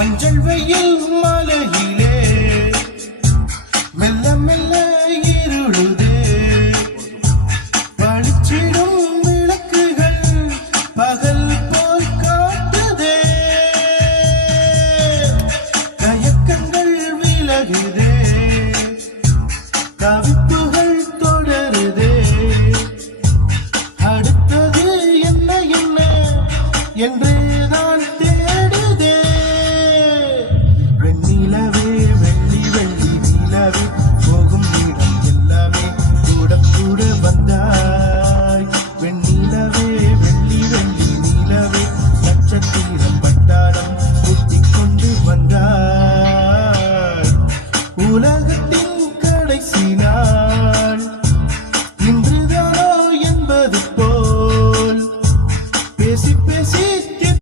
மஞ்சள் வெயில் மலையிலே மெல்ல மெல்ல இருளுதே பளிச்சிடும் விளக்குகள் பகல் போல் காட்டுதே தயக்கங்கள் விலகுதே தவிப்புகள் தொடருதே அடுத்தது என்ன என்ன என்று நான் தேடுதே வெண்ணிலவே வெள்ளி வெள்ளி நிலவே போகும் இடம் எல்லாமே கூட கூட வந்தாய் வெண்ணிலவே வெள்ளி வெள்ளி நிலவே நட்சத்திர